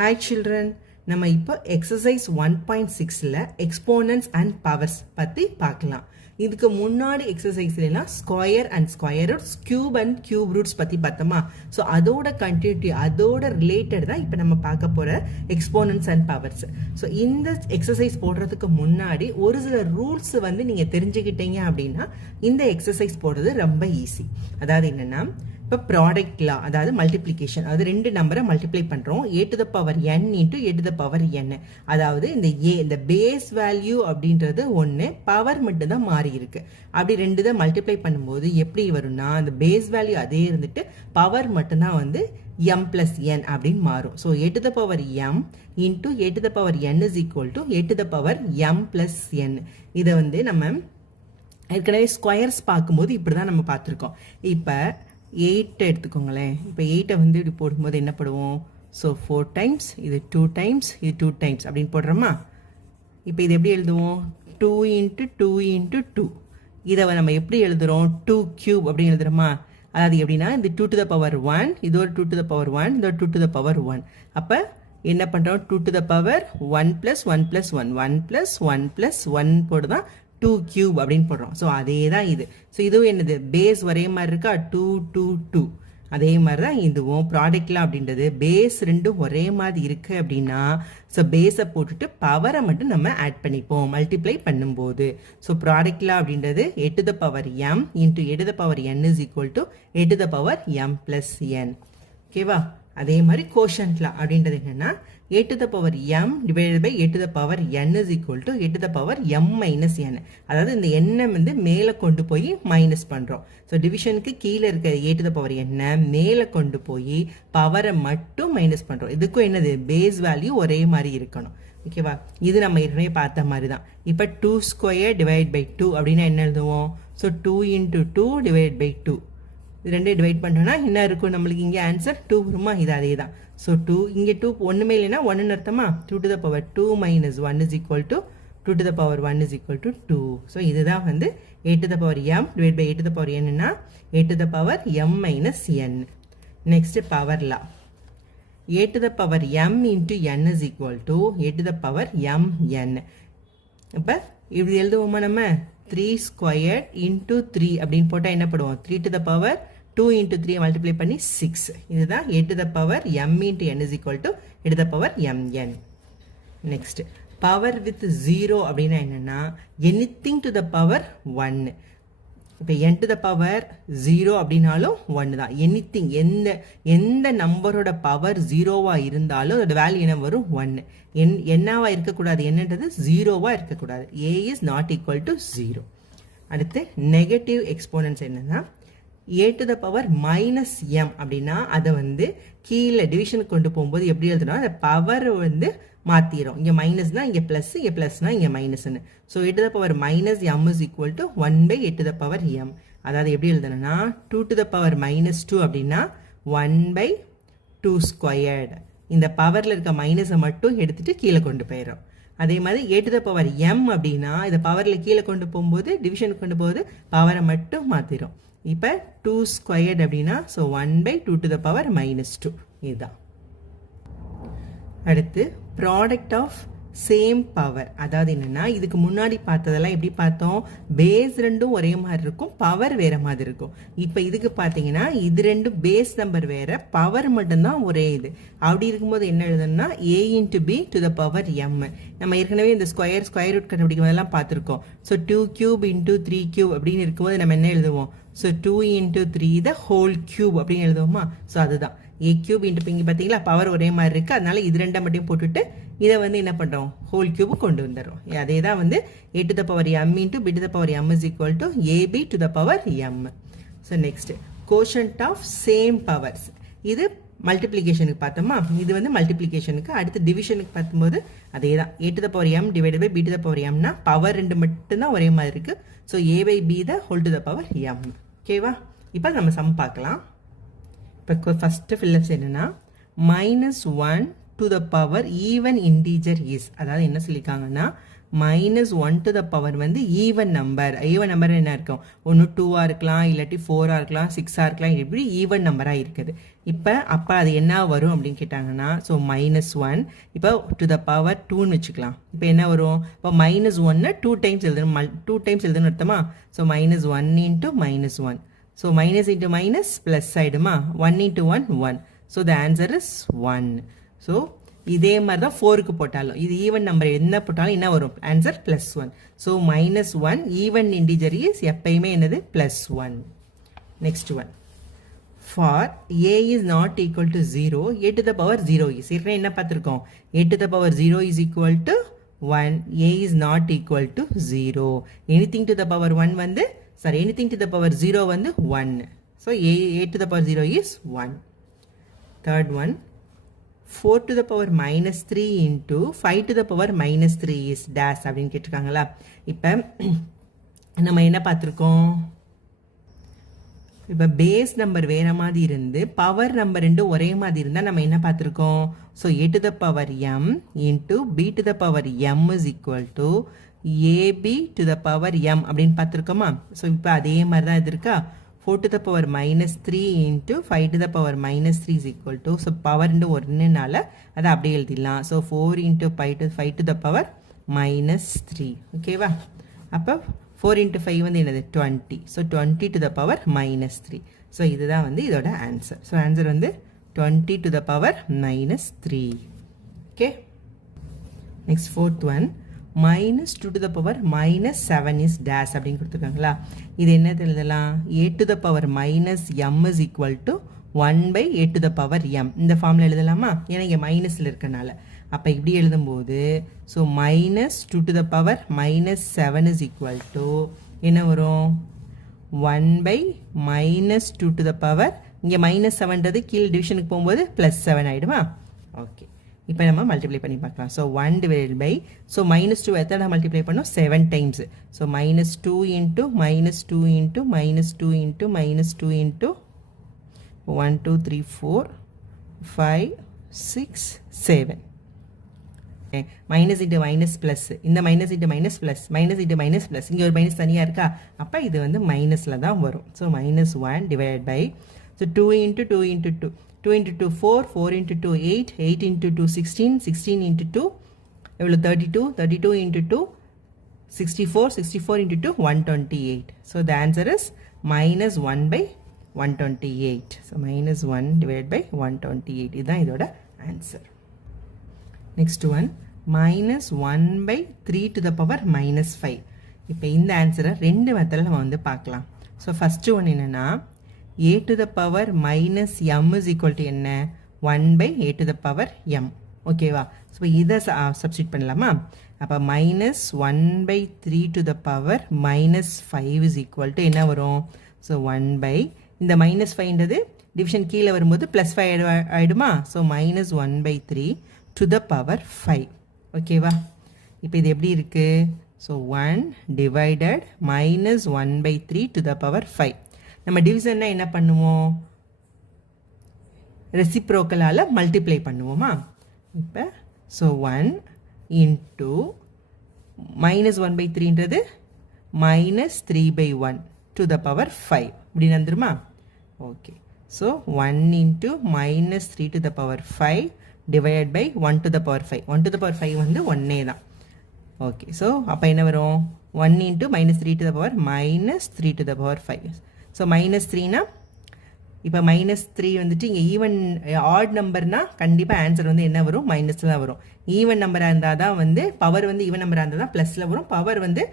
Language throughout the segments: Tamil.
Hi children, நம்ம இப்போ exercise 1.6ல exponents and powers பத்தி பார்க்கலாம். இதுக்கு முன்னாடி எக்ஸசைஸ்லாம் square and square roots, cube and cube roots பற்றி பார்த்தோமா. ஸோ அதோட கண்டினியூட்டி, அதோட ரிலேட்டட் தான் இப்போ நம்ம பார்க்க போகிற எக்ஸ்போனன்ட்ஸ் அண்ட் பவர்ஸ். ஸோ இந்த எக்ஸசைஸ் போடுறதுக்கு முன்னாடி ஒரு சில ரூல்ஸ் வந்து நீங்கள் தெரிஞ்சுக்கிட்டீங்க அப்படின்னா இந்த எக்ஸசைஸ் போடுறது ரொம்ப ஈஸி. அதாவது என்னென்னா, இப்போ ப்ராடக்ட் லா, அதாவது மல்டிப்ளிகேஷன், அதாவது ரெண்டு நம்பரை மல்டிப்ளை பண்ணுறோம், a to the power n into a to the power n. அதாவது இந்த பேஸ் வேல்யூ அப்படின்றது ஒன்று, பவர் மட்டும் தான் மாறி இருக்கு. அப்படி ரெண்டு தான் மல்டிப்ளை பண்ணும்போது எப்படி வரும்னா, அந்த பேஸ் வேல்யூ அதே இருந்துட்டு பவர் மட்டும்தான் வந்து m plus n அப்படின்னு மாறும். So a to the power m into a to the power n is equal to a to the power m plus n. இதை வந்து நம்ம ஏற்கனவே ஸ்கொயர்ஸ் பார்க்கும்போது இப்படி தான் நம்ம பார்த்துருக்கோம். இப்போ 8 எடுத்துக்கோங்களேன். இப்போ 8 வந்து இப்படி போடும்போது என்ன போடுவோம்? ஸோ 4 டைம்ஸ், இது 2 டைம்ஸ், இது 2 டைம்ஸ் அப்படின்னு போடுறோமா. இப்போ இது எப்படி எழுதுவோம்? 2 into 2 into 2. இதை நம்ம எப்படி எழுதுகிறோம்? 2 cube அப்படின்னு எழுதுகிறோமா. அதாவது எப்படின்னா, இது 2 to the power 1, இது ஒரு 2 to the power 1, இது ஒரு 2 to the power 1. அப்போ என்ன பண்ணுறோம்? 2 to the power 1 plus 1 plus 1, 1 plus 1 plus 1 போட்டு தான் 2 cube அப்படின்னு போடுறோம். ஸோ அதே தான் இது. ஸோ இதுவும் என்னது, பேஸ் ஒரே மாதிரி இருக்கா, 2 2 2. அதே மாதிரி தான் இதுவும் ப்ராடக்ட்லாம் அப்படின்றது பேஸ் ரெண்டும் ஒரே மாதிரி இருக்கு அப்படின்னா, ஸோ பேஸை போட்டுட்டு பவரை மட்டும் நம்ம ஆட் பண்ணிப்போம் மல்டிப்ளை பண்ணும்போது. ஸோ ப்ராடக்ட்லாம் அப்படின்றது a to the power m into a to the power n is equal to a to the power m plus n. ஓகேவா? அதே மாதிரி கோஷன்ட்லா அப்படின்றது என்னன்னா, a to the power m divided by a to the power n is equal to a to the power m minus n. அதாவது இந்த n வந்து மேலே கொண்டு போய் மைனஸ் பண்ணுறோம். ஸோ டிவிஷனுக்கு கீழே இருக்க a to the power n மேலே கொண்டு போய் பவரை மட்டும் மைனஸ் பண்ணுறோம். இதுக்கும் என்னது, பேஸ் வேல்யூ ஒரே மாதிரி இருக்கணும். ஓகேவா? இது நம்ம ஏற்கனவே பார்த்த மாதிரி தான். இப்போ 2 ஸ்கொயர் டிவைட் பை 2 அப்படின்னா என்ன எழுதுவோம்? So 2 into 2 divided by 2. இது ரெண்டே டிவைட் பண்ணுறோன்னா என்ன இருக்கும் நம்மளுக்கு? இங்கே ஆன்சர் 2 வருமா? இது அதே தான். ஸோ 2 இங்கே 2 ஒன்றுமே இல்லைன்னா 1ன்னு அர்த்தமா. 2 to the power 2 minus 1 is equal to 2 to the power 1 is equal to 2. So இதுதான் வந்து a to the power m divided by a to the power n னா a to the power m minus n. Next power law, a to the power m into n is equal to a to the power m n. இப்போ இப்படி எழுதுவோமா நம்ம? 3 squared into 3 அப்படின்னு போட்டால் என்ன பண்ணுவோம்? 3 to the power 2 into 3 multiply பண்ணி 6. இதுதான் a to the power m into n is equal to a to the power mn. Next power with 0 அப்படின்னா என்னன்னா, எனிதிங் டு த பவர் 1. இப்போ n to the power 0 அப்படின்னாலும் 1 தான். எனிதிங், எந்த நம்பரோட பவர் 0வா இருந்தாலும் அதோட வேல்யூ என்ன வரும்? 1. என்னவா இருக்கக்கூடாது, என்னன்றது 0வா இருக்கக்கூடாது. a is not equal to 0. அடுத்து நெகட்டிவ் எக்ஸ்போனன்ட்ஸ் என்னன்னா, a to the power minus m அப்படின்னா அதை வந்து கீழே டிவிஷனுக்கு கொண்டு போகும்போது எப்படி எழுதுனா, அந்த பவர் வந்து மாற்றிடும். இங்கே மைனஸ்னா இங்கே ப்ளஸ், இங்கே ப்ளஸ்னா இங்கே மைனஸ்ன்னு. So a to the power minus m is equal to 1 by a to the power m. அதாவது எப்படி எழுதுனா, 2 to the power minus 2 அப்படின்னா 1 by 2 squared. இந்த பவரில் இருக்க மைனஸை மட்டும் எடுத்துட்டு கீழே கொண்டு போயிடும். அதே மாதிரி a to the power m அப்படின்னா இதை பவரில் கீழே கொண்டு போகும்போது, டிவிஷனுக்கு கொண்டு போகும்போது பவரை மட்டும் மாற்றிடும். இப்போ 2 squared அப்படின்னா so 1 by 2 to the power minus 2. இதுதான். அடுத்து ப்ராடக்ட் ஆஃப் சேம் பவர். அதாவது என்னன்னா, இதுக்கு முன்னாடி பார்த்ததெல்லாம் எப்படி பார்த்தோம்? பேஸ் ரெண்டும் ஒரே மாதிரி இருக்கும், பவர் வேற மாதிரி இருக்கும். இப்போ இதுக்கு பார்த்தீங்கன்னா இது ரெண்டும் பேஸ் நம்பர் வேற, பவர் மட்டும்தான் ஒரே இது. அப்படி இருக்கும்போது என்ன எழுதணும்னா, a into b to the power m. நம்ம ஏற்கனவே இந்த ஸ்கொயர் ரூட் கண்டுபிடிக்கும் போதெல்லாம் பார்த்துருக்கோம். ஸோ 2 cube into 3 cube அப்படின்னு இருக்கும்போது நம்ம என்ன எழுதுவோம்? So 2 into 3 the whole cube அப்படின்னு எழுதுவோமா. ஸோ அதுதான் a cube into, இங்கே பார்த்தீங்களா பவர் ஒரே மாதிரி இருக்குது, அதனால இது ரெண்டை மட்டும் போட்டுட்டு இதை வந்து என்ன பண்ணுறோம்? ஹோல் கியூபு கொண்டு வந்துடுறோம். அதே தான் வந்து a to the power m into b to the power m is equal to ab to the power m. So next quotient of same powers. இது மல்டிப்ளிகேஷனுக்கு பார்த்தோமா, இது வந்து மல்டிப்ளிகேஷனுக்கு. அடுத்து டிவிஷனுக்கு பார்க்கும்போது அதே தான், a to the power m divided by b to the power m னா பவர் ரெண்டு மட்டும்தான் ஒரே மாதிரி இருக்குது. So a by b the whole to the power m. ஓகேவா? இப்போ நம்ம சம் பார்க்கலாம். இப்போ ஃபஸ்ட்டு ஃபில்லப்ஸ் என்னென்னா, -1 to the power even integer is. அதாவது என்ன சொல்லியிருக்காங்கன்னா, மைனஸ் 1 டு த பவர் வந்து ஈவன் நம்பர் என்ன இருக்கும், ஒன்று 2ஆக இருக்கலாம், இல்லாட்டி 4ஆக இருக்கலாம், 6ஆக இருக்கலாம், இப்படி ஈவன் நம்பராக இருக்குது. அப்போ அது என்ன வரும் அப்படின்னு கேட்டாங்கன்னா, ஸோ -1 இப்போ டு த பவர் 2ன்னு வச்சுக்கலாம். இப்போ என்ன வரும், இப்போ -1 2 டைம்ஸ் எழுதணும், 2 டைம்ஸ் எழுதணும் அர்த்தமா. So -1 into -1, so minus into minus plus ஆகிடுமா, 1 into 1 1. So the answer is 1. So இதே மாதிரி தான் 4க்கு போட்டாலும், இது ஈவன் நம்பர் என்ன போட்டாலும் என்ன வரும், answer +1. So -1 even integer is எப்பயுமே என்னது +1. Next one, for a is not equal to 0, a to the power 0 is, ஏற்கனவே என்ன பார்த்துருக்கோம், a to the power 0 is equal to 1, a is not equal to 0, anything to the power 1 வந்து anything to the power 0 வந்து 1. So a to the power 0 is 1. Third one, 4 to the power -3 into 5 to the power -3 is dash அப்படின்னு கேட்டிருக்காங்களா. இப்போ நம்ம என்ன பார்த்துருக்கோம், இப்போ பேஸ் நம்பர் வேறு மாதிரி இருந்து பவர் நம்பர் ரெண்டும் ஒரே மாதிரி இருந்தால் நம்ம என்ன பார்த்துருக்கோம், so a to the power m into b to the power m is equal to ab to the power m அப்படின்னு பார்த்துருக்கோமா. ஸோ இப்போ அதே மாதிரி தான் இது இருக்கா, 4 to the power -3 into 5 to the power -3 is equal to, so power ரெண்டு ஒன்றுனால அதை அப்படியே எழுதிடலாம். So 4 into 5 to the power -3, ஓகேவா. அப்போ 4 into 5 வந்து என்னது 20, so 20 to the power -3. So இதுதான் வந்து இதோட ஆன்சர். ஸோ ஆன்சர் வந்து 20 to the power -3. Okay. Next fourth one, -2 to the power -7 is dash அப்படின்னு கொடுத்துருக்காங்களா. இது என்ன எழுதலாம், a to the power -m is equal to 1 by a to the power m. இந்த ஃபார்மில் எழுதலாமா, ஏன்னா இங்கே மைனஸில் இருக்கனால. அப்போ இப்படி எழுதும்போது so -2 to the power -7 is equal to என்ன வரும், 1 by -2 to the power, இங்கே -7ன்றது கீழே டிவிஷனுக்கு போகும்போது +7 ஆகிடுமா. ஓகே, இப்போ நம்ம மல்டிப்ளை பண்ணி பார்க்கலாம். ஸோ 1 divided by, ஸோ -2 எத்தனை மல்டிப்ளை பண்ணோம், 7 times. So -2 into -2 into -2 into -2 into 1 2 3 4 5 6 7. Minus into minus plus, இந்த minus into minus plus, minus into minus plus, இங்கே ஒரு மைனஸ் தனியாக இருக்கா, அப்போ இது வந்து மைனஸில் தான் வரும். So -1 divided by, so 2 into 2 into 2, 2 into 2 4, 4 into 2 8, 8 into 2 16, 16 into 2 எவ்வளோ 32, 32 into 2 64, 64 into 2 128. So the answer is -1 by 128. So -1 divided by 128. இதுதான் இதோட answer. Next one, -1 by 3 to the power -5. இப்போ இந்த ஆன்சரை ரெண்டு மெத்தடில் நம்ம வந்து பார்க்கலாம். ஸோ ஃபஸ்ட்டு ஒன் என்னென்னா, a to the power -m is equal to என்ன, 1 by a to the power m. ஓகேவா. ஸோ இதை சப்ஸ்டிட் பண்ணலாமா. அப்போ -1 by 3 to the power -5 is equal to என்ன வரும், ஸோ 1 by இந்த -5ன்றது டிவிஷன் கீழே வரும்போது +5 ஆகிடுமா. So -1 by 3 to the power 5. ஓகேவா. இப்போ இது எப்படி இருக்குது, so 1 divided -1 by 3 to the power 5. நம்ம டிவிஷன்னா என்ன பண்ணுவோம், ரெசிப்ரோக்கலால் மல்டிப்ளை பண்ணுவோமா. இப்போ so 1 into -1 by 3ன்றது -3 by 1 to the power 5 இப்படி வந்துருமா. Okay, so 1 into -3 to the power 5 divided by 1 to the power 5. 1 to the power 5 வந்து 1 தான். ஓகே, ஸோ அப்போ என்ன வரும், 1 into -3 to the power -3 to the power 5. So -3னா இப்போ -3 வந்துட்டு இங்கே ஈவன் ஆட் நம்பர்னால் கண்டிப்பாக ஆன்சர் வந்து என்ன வரும், மைனஸில் தான் வரும். ஈவன் நம்பராக இருந்தால் தான் வந்து பவர் வந்து ஈவன் நம்பராக இருந்தால் தான் ப்ளஸில் வரும். பவர் வந்து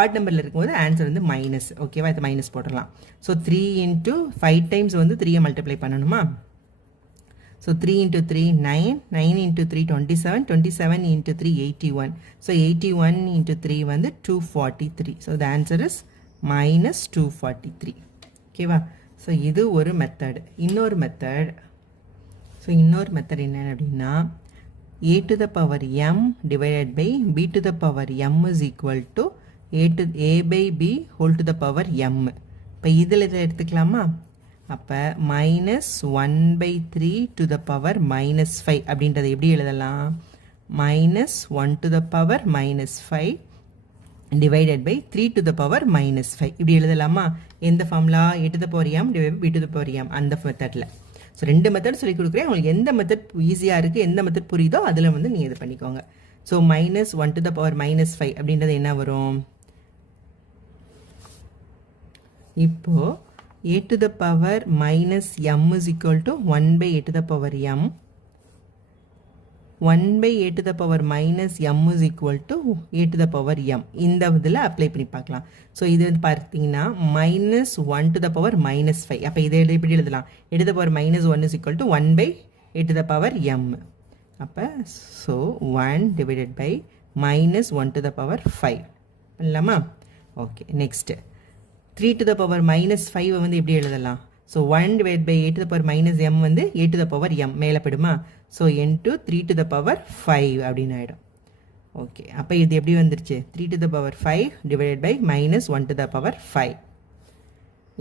ஆட் நம்பரில் இருக்கும்போது ஆன்சர் வந்து மைனஸ். ஓகேவா, இது மைனஸ் போட்டுடலாம். ஸோ 3 into 5 டைம்ஸ் வந்து 3 மல்டிப்ளை பண்ணணுமா. So 3 into 3 9, 9 into 3 27, 27 into 3 81. So 81 into 3 வந்து 243. So the answer is -243. ஓகேவா. ஸோ இது ஒரு மெத்தட். இன்னொரு மெத்தட் என்ன அப்படின்னா, a to the power m divided by b to the power m is equal to a by b whole to the power m. இப்போ இதில் இதை எடுத்துக்கலாமா. அப்போ -1 by 3 to the power -5 அப்படின்றத எப்படி எழுதலாம், minus 1 to the power minus 5 divided by 3 to the power minus 5. இப்படி எழுதலாமா? எந்த formula? a to the power m divided by b to the power m அந்த மெத்தடில். ஸோ 2 மெத்தட் சொல்லி கொடுக்குறேன். உங்களுக்கு எந்த மெத்தட் ஈஸியாக இருக்குது, எந்த மெத்தட் புரியுதோ அதில் வந்து நீங்கள் இது பண்ணிக்கோங்க. So minus 1 to the power minus 5 அப்படின்றது என்ன வரும்? இப்போது a to the power minus m is equal to 1 by a to the power m. 1 by a to the power minus m is equal to a to the power m. இந்த இதில் அப்ளை பண்ணி பார்க்கலாம். ஸோ இது வந்து பார்த்தீங்கன்னா minus 1 to the power minus 5. அப்போ இதை எப்படி எழுதலாம்? a to the power minus 1 is equal to 1 by a to the power m. அப்போ so 1 divided by minus 1 to the power 5 பண்ணலாமா? Okay, next 3 to the power minus 5 வந்து எப்படி எழுதலாம்? So 1 divided by a to the power minus m வந்து a to the power m மேலே படுமா? So into 3 to the power 5 அப்படின்னு ஆகிடும். ஓகே, அப்போ இது எப்படி வந்துருச்சு? 3 to the power 5 divided by minus 1 to the power 5.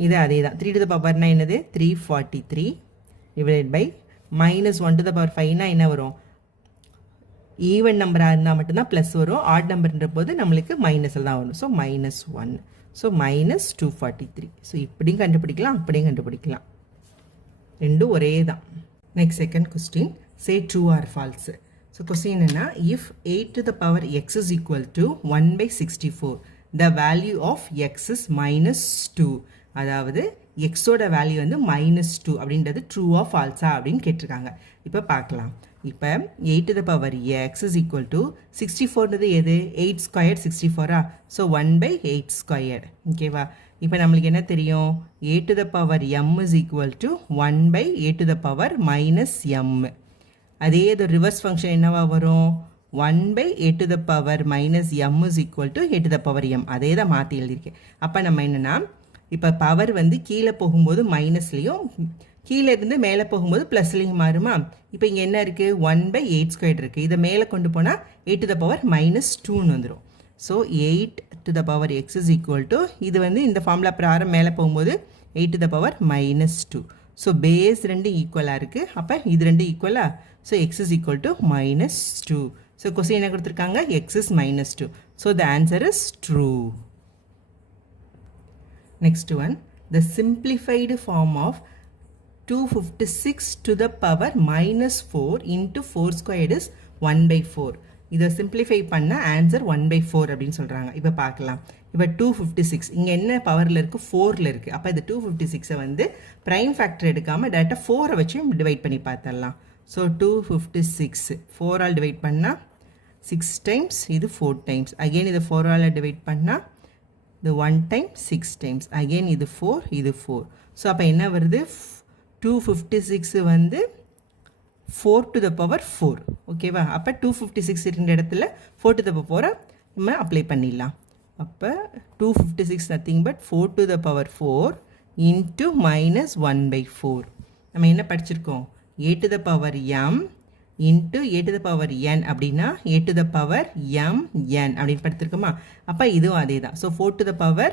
இது அதே தான். 3 to the powerனா என்னது? 343 divided by minus 1 to the power 5னா என்ன வரும்? ஈவன் நம்பராக இருந்தால் மட்டும்தான் ப்ளஸ் வரும். ஆட் நம்பர்ன்ற போது நம்மளுக்கு மைனஸில் தான் வரும். So minus 1. So minus 243. So இப்படியும் கண்டுபிடிக்கலாம், அப்படியும் கண்டுபிடிக்கலாம். ரெண்டும் ஒரே தான். Next second question, say true or false. So question என்னன்னா, if 8 to the power x is equal to 1 by 64, the value of x is minus 2. அதாவது எக்ஸோட வேல்யூ வந்து -2 அப்படின்றது ட்ரூ ஆ ஃபால்ஸா அப்படின்னு கேட்டிருக்காங்க. இப்போ பார்க்கலாம். இப்போ 8 to the power x is equal to 64ன்றது எது? 8 squared 64ஆ? So 1 by 8 squared. ஓகேவா? இப்போ நம்மளுக்கு என்ன தெரியும்? a to the power m is equal to 1 by a to the power minus m. அதே இது ரிவர்ஸ் ஃபங்க்ஷன் என்னவா வரும்? 1 by a to the power minus m is equal to a to the power m. அதே தான் மாற்றி எழுதியிருக்கேன். அப்போ நம்ம என்னென்னா, இப்போ பவர் வந்து கீழே போகும்போது மைனஸ்லேயும் கீழே இருந்து மேலே போகும்போது ப்ளஸ்லேயும் மாறுமா? இப்போ இங்கே என்ன இருக்குது? 1 by 8 ஸ்கொயர் இருக்குது. இதை மேலே கொண்டு போனால் 8 to the power minus 2ன்னு வந்துடும். So 8 to the power x is equal to, இது வந்து இந்த ஃபார்முலா பிரகாரம் மேலே போகும்போது 8 to the power minus 2. So base ரெண்டு ஈக்குவலாக இருக்குது. அப்போ இது ரெண்டு ஈக்குவலா? So x is equal to minus 2. So question என்ன கொடுத்துருக்காங்க? x is minus 2. So the answer is true. Next one, the simplified form of 256 to the power minus 4 into 4 squared is 1 by 4. இதை சிம்பிளிஃபை பண்ண ஆன்சர் 1 by 4 அப்படின்னு சொல்கிறாங்க. இப்போ பார்க்கலாம். இப்போ 256 இங்கே என்ன பவரில் இருக்குது? 4ல் இருக்குது. அப்போ இந்த 256 வந்து ப்ரைம் ஃபேக்டர் எடுக்காமல் டேரெக்டாக 4 வச்சு டிவைட் பண்ணி பார்த்துடலாம். ஸோ 256 4 ஆல் டிவைட் பண்ணால் 6 டைம்ஸ், இது 4 டைம்ஸ். அகெயின் இது 4 ஆல் டிவைட் பண்ணால் இது 1 டைம் 6 டைம்ஸ். அகெயின் இது 4, இது 4. ஸோ அப்போ என்ன வருது? 256 வந்து 4 to the power 4. ஓகேவா? அப்போ 256 இருந்த இடத்துல 4 to the power 4 நம்ம அப்ளை பண்ணிடலாம். அப்போ 256 nothing but 4 to the power 4 into minus 1 by 4. நம்ம என்ன படிச்சிருக்கோம்? a to the power m into a to the power n அப்படின்னா a to the power m n அப்படின்னு படித்திருக்கோமா? அப்போ இதுவும் அதே தான். So 4 to the power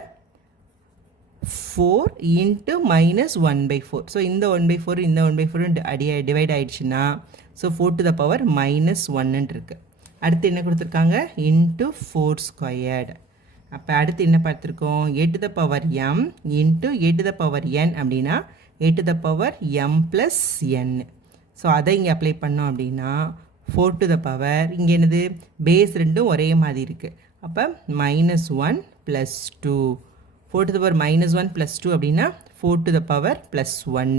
4 into minus 1 by 4. So இந்த 1 by 4 இந்த 1 by 4 டிவைட் ஆயிடுச்சுன்னா so 4 to the power minus 1 இருக்குது. அடுத்து என்ன கொடுத்துருக்காங்க? into 4 squared. அப்போ அடுத்து என்ன பார்த்துருக்கோம்? a to the power m into a to the power n அப்படின்னா a to the power m plus n. So அதை இங்கே அப்ளை பண்ணோம் அப்படின்னா 4 to the power, இங்கே என்னது? பேஸ் ரெண்டும் ஒரே மாதிரி இருக்குது. அப்போ -1 + 2. 4 to the power -1 + 2 அப்படின்னா 4 to the power +1.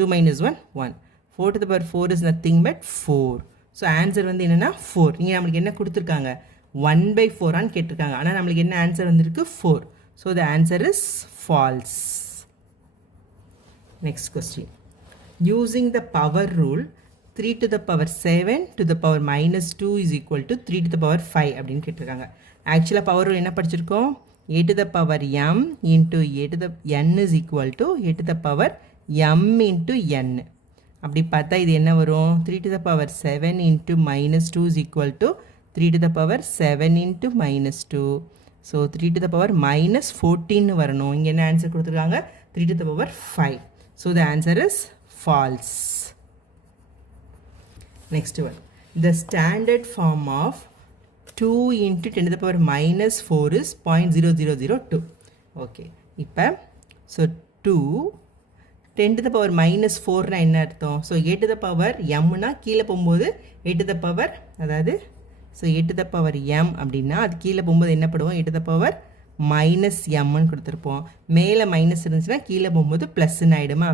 2 - 1 1. 4 to the power 4 is nothing but 4. So answer வந்து என்னென்னா 4. இங்கே நம்மளுக்கு என்ன கொடுத்துருக்காங்க? 1 by 4 ஆன்னு கேட்டிருக்காங்க. ஆனால் நம்மளுக்கு என்ன ஆன்சர் வந்துருக்கு? 4. So the answer is false. Next question. Using the power rule, 3 to the power 7 to the power minus 2 is equal to 3 to the power 5 அப்படின்னு கேட்டிருக்காங்க. ஆக்சுவலாக பவர் ரூல் என்ன படிச்சிருக்கோம்? a to the power m into a to the n is equal to a to the power m into n. அப்படி பார்த்தா இது என்ன வரும்? 3 to the power 7 into minus 2 is equal to 3 to the power 7 into minus 2. So 3 to the power minus 14 வரணும். இங்கே என்ன ஆன்சர் கொடுத்துருக்காங்க? 3 to the power 5. So the answer is false. Next one. the standard form of 2 into 10 to the power minus 4 is 0.0002. Okay. இப்போ so 2 10 to the power minus 4 என்ன அர்த்தம்? So 8 to the power m னா கீழே போகும்போது 8 to the power அதாவது so 8 to the power m அப்படின்னா அது கீழே போகும்போது என்ன பண்ணுவோம்? 8 to the power minus m ன்னு கொடுத்துருப்போம். மேலே மைனஸ் இருந்துச்சுன்னா கீழே போகும்போது ப்ளஸ்ன்னு ஆகிடுமா?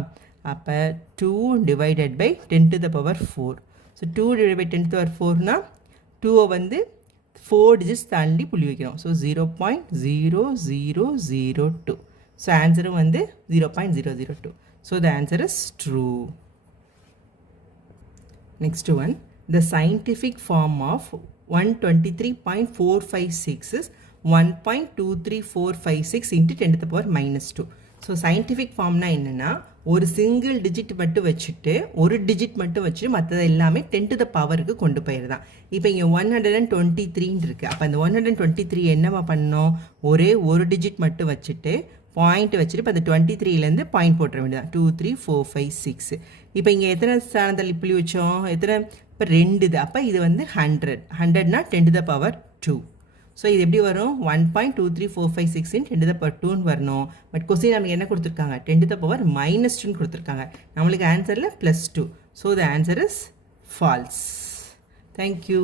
அப்போ 2 divided by 10 to the power 4. So 2 divided by 10 to the power 4 னா 2 வந்து 4 digits தாண்டி புள்ளி வைக்கிறோம். So 0.0002. So answer வந்து 0.002. So the answer is true. Next one, the scientific form of 123.456 is 1.23456 into 10 to the power minus 2. So scientific ஃபார்ம்னா என்னென்னா ஒரு சிங்கிள் டிஜிட் மட்டும் வச்சுட்டு ஒரு டிஜிட் மட்டும் வச்சுட்டு மற்றது எல்லாமே 10 to the பவருக்கு கொண்டு போயிருதான். இப்போ இங்கே 123 இருக்குது. அப்போ அந்த 123 என்னவா பண்ணோம்? ஒரே ஒரு டிஜிட் மட்டும் வச்சுட்டு பாயிண்ட் வச்சுட்டு இப்போ அந்த 23லேருந்து பாயிண்ட் போட்டுற வேண்டியதான். 2 3 4 5 6. இப்போ இங்கே எத்தனை ஸ்தானத்தில் இப்படி வச்சோம்? எத்தனை? இப்போ 2 இது. அப்போ இது வந்து 100னா 10 to the power 2. ஸோ இது எப்படி வரும்? 1.23456 in 10 to the power 2ன்னு வரணும். பட் கொஸ்டின் நமக்கு என்ன கொடுத்துருக்காங்க? 10 to the power minus 2ன்னு கொடுத்துருக்காங்க. நம்மளுக்கு ஆன்சரில் +2. So the answer is false. Thank you.